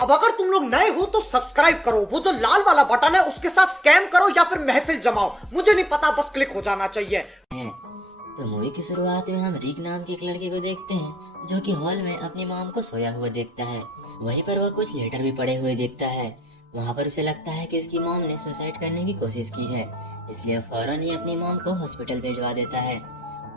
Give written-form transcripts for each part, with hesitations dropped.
अब अगर तुम लोग नए हो तो सब्सक्राइब करो, वो जो लाल वाला बटन है उसके साथ स्कैम करो या फिर महफिल जमाओ, मुझे नहीं पता, बस क्लिक हो जाना चाहिए। तो मूवी की शुरुआत में हम रिक नाम के एक लड़के को देखते हैं जो कि हॉल में अपनी मॉम को सोया हुआ देखता है। वहीं पर वह कुछ लेटर भी पड़े हुए देखता है। वहाँ पर उसे लगता है कि उसकी मॉम ने सुसाइड करने की कोशिश की है, इसलिए वह फौरन ही अपनी मॉम को हॉस्पिटल भिजवा देता है।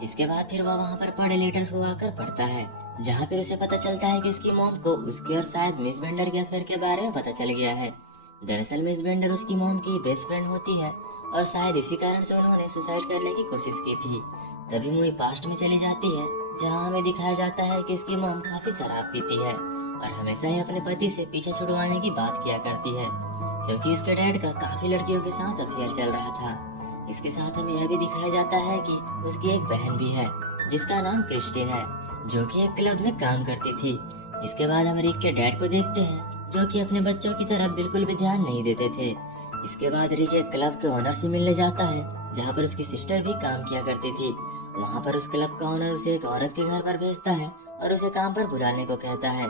इसके बाद फिर वह वहाँ पर पड़े लेटर्स को आकर पढ़ता है, जहाँ फिर उसे पता चलता है कि उसकी मॉम को उसके और शायद मिस बेंडर के अफेयर के बारे में पता चल गया है। दरअसल मिस बेंडर उसकी मॉम की बेस्ट फ्रेंड होती है और शायद इसी कारण से उन्होंने सुसाइड करने की कोशिश की थी। तभी मूवी पास्ट में चली जाती है, जहाँ हमें दिखाया जाता है कि उसकी मॉम काफी शराब पीती है और हमेशा ही अपने पति से पीछे छुड़वाने की बात किया करती है, क्योंकि उसके डैड का काफी लड़कियों के साथ अफेयर चल रहा था। इसके साथ हमें यह भी दिखाया जाता है कि उसकी एक बहन भी है जिसका नाम क्रिस्टी है, जो कि एक क्लब में काम करती थी। इसके बाद हम रिक के डैड को देखते हैं, जो कि अपने बच्चों की तरफ बिल्कुल भी ध्यान नहीं देते थे। इसके बाद रिक एक क्लब के ओनर से मिलने जाता है, जहाँ पर उसकी सिस्टर भी काम किया करती थी। वहाँ पर उस क्लब का ओनर उसे एक औरत के घर पर भेजता है और उसे काम पर बुलाने को कहता है।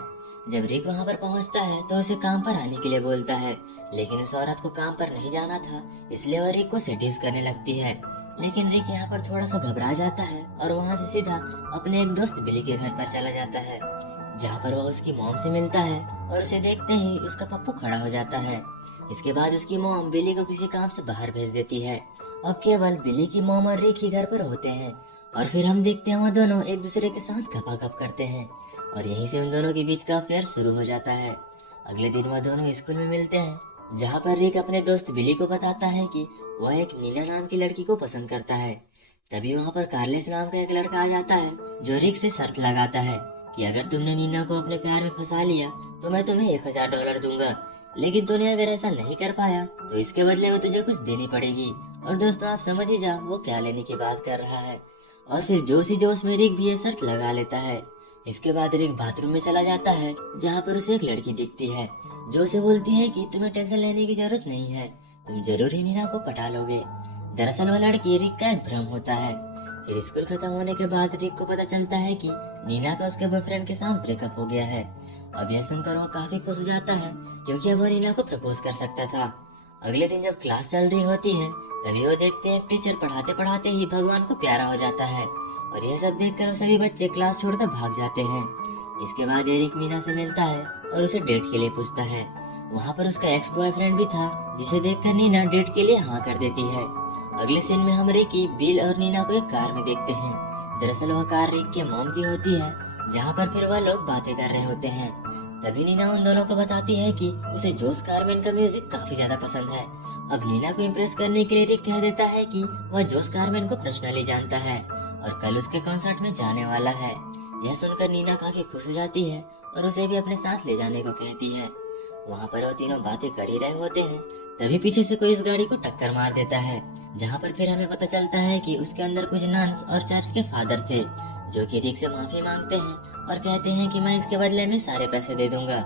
जब रिक वहाँ पर पहुँचता है तो उसे काम पर आने के लिए बोलता है, लेकिन उस औरत को काम पर नहीं जाना था, इसलिए वह रिक को सेड्यूस करने लगती है। लेकिन रिक यहाँ पर थोड़ा सा घबरा जाता है और वहाँ से सीधा अपने एक दोस्त बिली के घर पर चला जाता है, जहाँ पर वह उसकी मॉम से मिलता है और उसे देखते ही उसका पप्पू खड़ा हो जाता है। इसके बाद उसकी मॉम बिली को किसी काम से बाहर भेज देती है। अब केवल बिली की मॉम और रिक ही घर पर होते हैं और फिर हम देखते हैं वह दोनों एक दूसरे के साथ गपागप करते हैं और यहीं से उन दोनों के बीच का अफेयर शुरू हो जाता है। अगले दिन वह दोनों स्कूल में मिलते हैं, जहाँ पर रिक अपने दोस्त बिली को बताता है कि वह एक नीना नाम की लड़की को पसंद करता है। तभी वहाँ पर कार्लेस नाम का एक लड़का आ जाता है, जो रिक से शर्त लगाता है कि अगर तुमने नीना को अपने प्यार में फंसा लिया तो मैं तुम्हें $1000 दूंगा, लेकिन तूने अगर ऐसा नहीं कर पाया तो इसके बदले में तुझे कुछ देनी पड़ेगी। और दोस्तों आप समझ ही जाओ वो क्या लेने की बात कर रहा है। और फिर जोश ही जोश में रिक भी ये शर्त लगा लेता है। इसके बाद रिक बाथरूम में चला जाता है, जहाँ पर उसे एक लड़की दिखती है, जो उसे बोलती है कि तुम्हें टेंशन लेने की जरूरत नहीं है, तुम जरूर ही नीना को पटा लोगे। दरअसल वह लड़की रिक का एक भ्रम होता है। फिर स्कूल खत्म होने के बाद रिक को पता चलता है कि नीना का उसके बॉयफ्रेंड के साथ ब्रेकअप हो गया है। अब यह सुनकर वो काफी खुश हो जाता है, क्योंकि अब वो नीना को प्रपोज कर सकता था। अगले दिन जब क्लास चल रही होती है, तभी वो देखते हैं एक टीचर पढ़ाते पढ़ाते ही भगवान को प्यारा हो जाता है और यह सब देखकर वो सभी बच्चे क्लास छोड़कर भाग जाते हैं। इसके बाद एरिक मीना से मिलता है और उसे डेट के लिए पूछता है। वहाँ पर उसका एक्स बॉयफ्रेंड भी था, जिसे देखकर नीना डेट के लिए हाँ कर देती है। अगले सीन में हम रिकी, बिल और नीना को एक कार में देखते हैं। दरअसल वह कार रिक के मॉम की होती है, जहाँ पर फिर वह लोग बातें कर रहे होते हैं। तभी नीना उन दोनों को बताती है कि उसे जोस कार्मेन का म्यूजिक काफी ज्यादा पसंद है। अब नीना को इम्प्रेस करने के लिए रिक कह देता है कि वह जोस कार्मेन को पर्सनली जानता है और कल उसके कॉन्सर्ट में जाने वाला है। यह सुनकर नीना काफी खुश हो जाती है और उसे भी अपने साथ ले जाने को कहती है। वहाँ पर वो तीनों बातें कर ही रहे होते हैं, तभी पीछे से कोई इस गाड़ी को टक्कर मार देता है, जहाँ पर फिर हमें पता चलता है कि उसके अंदर कुछ नन्स और चर्च के फादर थे, जो कि रिक से माफी मांगते हैं और कहते हैं कि मैं इसके बदले में सारे पैसे दे दूंगा।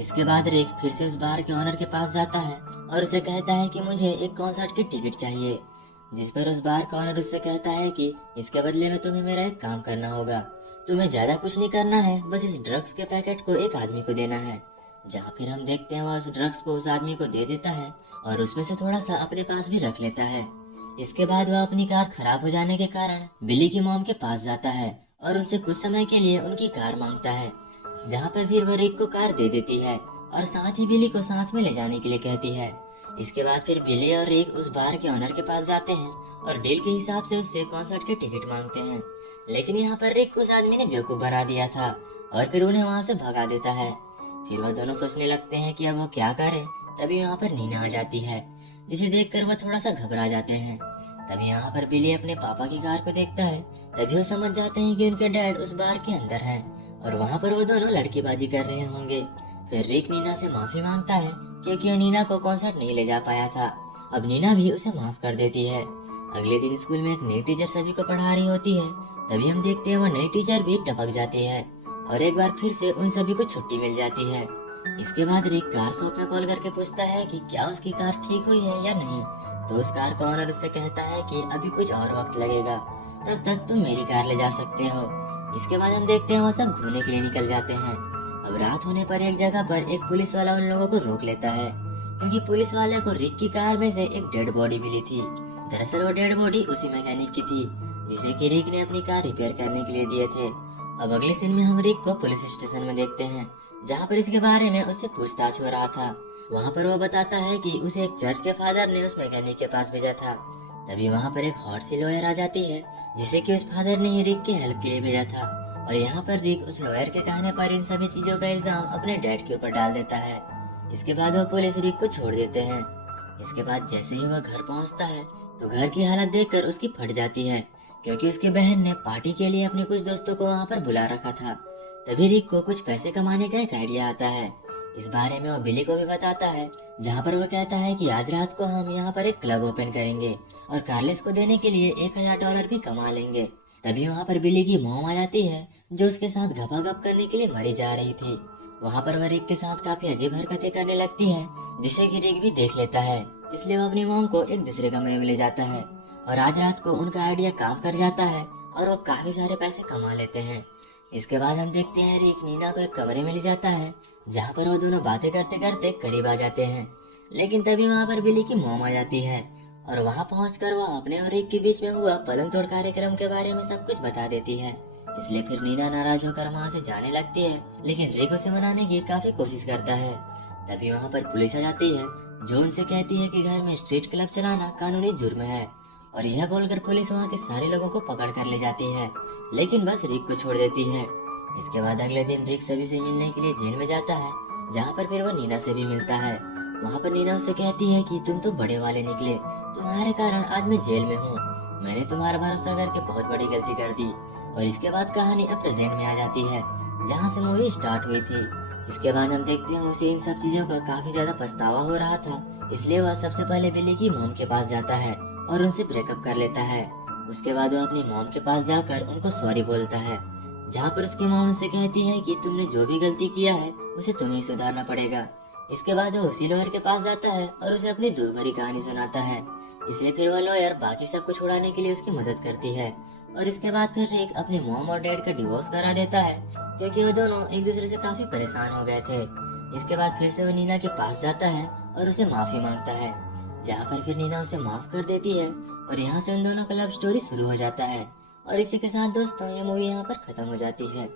इसके बाद रिक फिर से उस बार के ओनर के पास जाता है और उसे कहता है कि मुझे एक कॉन्सर्ट की टिकट चाहिए, जिस पर उस बार का ओनर उससे कहता है कि इसके बदले में तुम्हें मेरा एक काम करना होगा, तुम्हें ज्यादा कुछ नहीं करना है, बस इस ड्रग्स के पैकेट को एक आदमी को देना है। जहाँ फिर हम देखते हैं वह उस ड्रग्स को उस आदमी को दे देता है और उसमें से थोड़ा सा अपने पास भी रख लेता है। इसके बाद वह अपनी कार खराब हो जाने के कारण बिली की मॉम के पास जाता है और उनसे कुछ समय के लिए उनकी कार मांगता है, जहाँ पर फिर वह रिक को कार दे देती है और साथ ही बिली को साथ में ले जाने के लिए कहती है। इसके बाद फिर बिली और रिक उस बार के ओनर के पास जाते हैं और डील के हिसाब से उससे कॉन्सर्ट की टिकट मांगते हैं, लेकिन यहाँ पर रिक को उस आदमी ने बेवकूफ बना दिया था और फिर उन्हें वहाँ से भगा देता है। फिर वह दोनों सोचने लगते हैं कि अब वो क्या करे। तभी यहाँ पर नीना आ जाती है, जिसे देखकर वह थोड़ा सा घबरा जाते हैं। तभी यहाँ पर बिली अपने पापा की कार को देखता है, तभी वो समझ जाते हैं कि उनके डैड उस बार के अंदर हैं और वहाँ पर वो दोनों लड़कीबाजी कर रहे होंगे। फिर रिक नीना से माफी मांगता है, क्योंकि वह नीना को कॉन्सर्ट नहीं ले जा पाया था। अब नीना भी उसे माफ कर देती है। अगले दिन स्कूल में एक नई टीचर सभी को पढ़ा रही होती है, तभी हम देखते हैं वह नई टीचर भी टपक जाती है और एक बार फिर से उन सभी को छुट्टी मिल जाती है। इसके बाद रिक कार शॉप में कॉल करके पूछता है कि क्या उसकी कार ठीक हुई है या नहीं, तो उस कार का ओनर उससे कहता है कि अभी कुछ और वक्त लगेगा, तब तक तुम मेरी कार ले जा सकते हो। इसके बाद हम देखते हैं वो सब घूमने के लिए निकल जाते हैं अब रात होने पर एक जगह पर एक पुलिस वाला उन लोगों को रोक लेता है, क्योंकि पुलिस वाले को रिक की कार में से एक डेड बॉडी मिली थी। दरअसल वो डेड बॉडी उसी मैकेनिक की थी जिसे कि रिक ने अपनी कार रिपेयर करने के लिए दिए थे। अब अगले सीन में हम रिक को पुलिस स्टेशन में देखते हैं, जहाँ पर इसके बारे में उससे पूछताछ हो रहा था। वहाँ पर वो बताता है कि उसे एक चर्च के फादर ने उस मैकेनिक के पास भेजा था। तभी वहाँ पर एक हॉट सी लॉयर आ जाती है, जिसे कि उस फादर ने ही रिक की हेल्प के लिए भेजा था। और यहाँ पर रिक उस लॉयर के कहने पर इन सभी चीजों का इल्जाम अपने डैड के ऊपर डाल देता है। इसके बाद वो पुलिस रिक को छोड़ देते हैं। इसके बाद जैसे ही वह घर पहुँचता है तो घर की हालत देखकर उसकी फट जाती है, क्योंकि उसकी बहन ने पार्टी के लिए अपने कुछ दोस्तों को वहाँ पर बुला रखा था। तभी रिक को कुछ पैसे कमाने का एक आइडिया आता है। इस बारे में वो बिली को भी बताता है, जहाँ पर वो कहता है कि आज रात को हम यहाँ पर एक क्लब ओपन करेंगे और कार्लेस को देने के लिए $1000 भी कमा लेंगे। तभी वहाँ पर बिली की मॉम आ जाती है, जो उसके साथ गपागप करने के लिए मरी जा रही थी। वहाँ पर वह रिक के साथ काफी अजीब हरकतें करने लगती है, जिसे कि रिक भी देख लेता है। इसलिए वो अपनी मॉम को एक दूसरे कमरे में ले जाता है और आज रात को उनका आइडिया काम कर जाता है और वो काफी सारे पैसे कमा लेते हैं। इसके बाद हम देखते हैं रिक नीना को एक कमरे में ले जाता है, जहाँ पर वो दोनों बातें करते करते करीब आ जाते हैं। लेकिन तभी वहाँ पर बिली की मॉम आ जाती है और वहाँ पहुंचकर वो अपने और रिक के बीच में हुआ पलंग तोड़ कार्यक्रम के बारे में सब कुछ बता देती है। इसलिए फिर नीना नाराज होकर वहाँ से जाने लगती है, लेकिन रिक उसे मनाने की काफी कोशिश करता है। तभी वहाँ पर पुलिस आ जाती है, जो उनसे कहती है कि घर में स्ट्रीट क्लब चलाना कानूनी जुर्म है। और यह बोलकर पुलिस वहाँ के सारे लोगों को पकड़ कर ले जाती है, लेकिन बस रिक को छोड़ देती है। इसके बाद अगले दिन रिक सभी से मिलने के लिए जेल में जाता है, जहाँ पर फिर वो नीना से भी मिलता है। वहाँ पर नीना उससे कहती है कि तुम तो बड़े वाले निकले, तुम्हारे कारण आज मैं जेल में हूँ। मैंने तुम्हारा भरोसा करके बहुत बड़ी गलती कर दी। और इसके बाद कहानी अब प्रेजेंट में आ जाती है, जहाँ से मूवी स्टार्ट हुई थी। इसके बाद हम देखते हैं उसे इन सब चीजों का काफी ज्यादा पछतावा हो रहा था, इसलिए वह सबसे पहले बिली की मॉम के पास जाता है और उनसे ब्रेकअप कर लेता है। उसके बाद वो अपनी मॉम के पास जाकर उनको सॉरी बोलता है, जहाँ पर उसकी मॉम से कहती है कि तुमने जो भी गलती किया है उसे तुम्हें सुधारना पड़ेगा। इसके बाद वो उसी लॉयर के पास जाता है और उसे अपनी दुख भरी कहानी सुनाता है। इसलिए फिर वह लॉयर बाकी सबको छुड़ाने के लिए उसकी मदद करती है। और इसके बाद फिर रिक अपने मॉम और डैड का डिवोर्स करा देता है, क्योंकि वो दोनों एक दूसरे से काफी परेशान हो गए थे। इसके बाद फिर से वो नीना के पास जाता है और उसे माफी मांगता है, जहाँ पर फिर नीना उसे माफ कर देती है और यहाँ से उन दोनों का लव स्टोरी शुरू हो जाता है। और इसी के साथ दोस्तों ये मूवी यहाँ पर खत्म हो जाती है।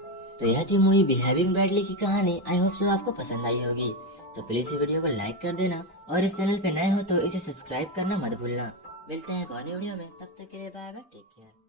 तो यह थी मूवी बिहेविंग बैडली की कहानी। आई होप सो आपको पसंद आई होगी। तो प्लीज इस वीडियो को लाइक कर देना और इस चैनल पे नए हो तो इसे सब्सक्राइब करना मत भूलना। मिलते हैं एक और वीडियो में, तब तक के लिए बाय बाय, टेक केयर।